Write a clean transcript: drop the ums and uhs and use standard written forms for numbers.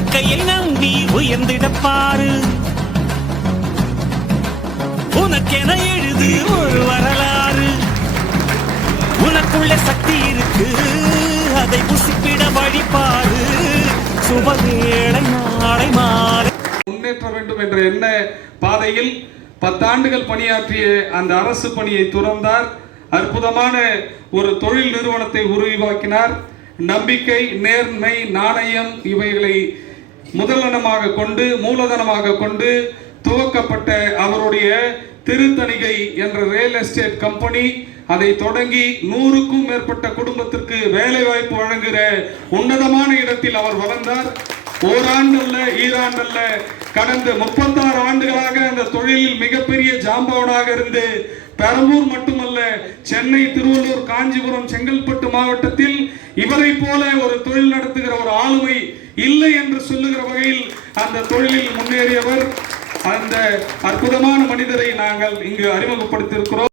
வாழ்க்கையை நம்பி உயர்ந்திடப்பாரு. உனக்கென எழுது ஒரு வரலாறு. உனக்குள்ள சக்தி இருக்கு, அதை புசிப்பிட வழிபாடு. சுபவேளை நாளை மாலை முன்னேற்ற வேண்டும் என்ற எண்ண பாதையில் 10 ஆண்டுகள் பணியாற்றிய அந்த அரசு பணியை துறந்தார். அற்புதமான ஒரு தொழில் நிறுவனத்தை உருவாக்கினார். நம்பிக்கை, நேர்மை, நாணயம் இவைகளை முதலனமாக கொண்டு மூலதனமாக கொண்டு துவக்கப்பட்ட அவருடைய திருத்தணிகை என்ற ரியல் எஸ்டேட் கம்பெனி அதை தொடங்கி 100க்கும் மேற்பட்ட குடும்பத்திற்கு வேலை வாய்ப்பு வழங்குகிற உன்னதமான இடத்தில் அவர் வளர்ந்தார். ஓராண்டல்ல ஈராண்டல்ல கடந்த 36 ஆண்டுகளாக அந்த தொழிலில் மிகப்பெரிய ஜாம்பவனாக இருந்து பெரம்பூர் மட்டுமல்ல, சென்னை, திருவள்ளூர், காஞ்சிபுரம், செங்கல்பட்டு மாவட்டத்தில் இவரை போல ஒரு தொழில் நடத்துகிற ஒரு ஆளுமை இல்லை என்று சொல்லுகிற வகையில் அந்த தொழிலில் முன்னேறியவர். அந்த அற்புதமான மனிதரை நாங்கள் இங்கு அறிமுகப்படுத்தியிருக்கிறோம்.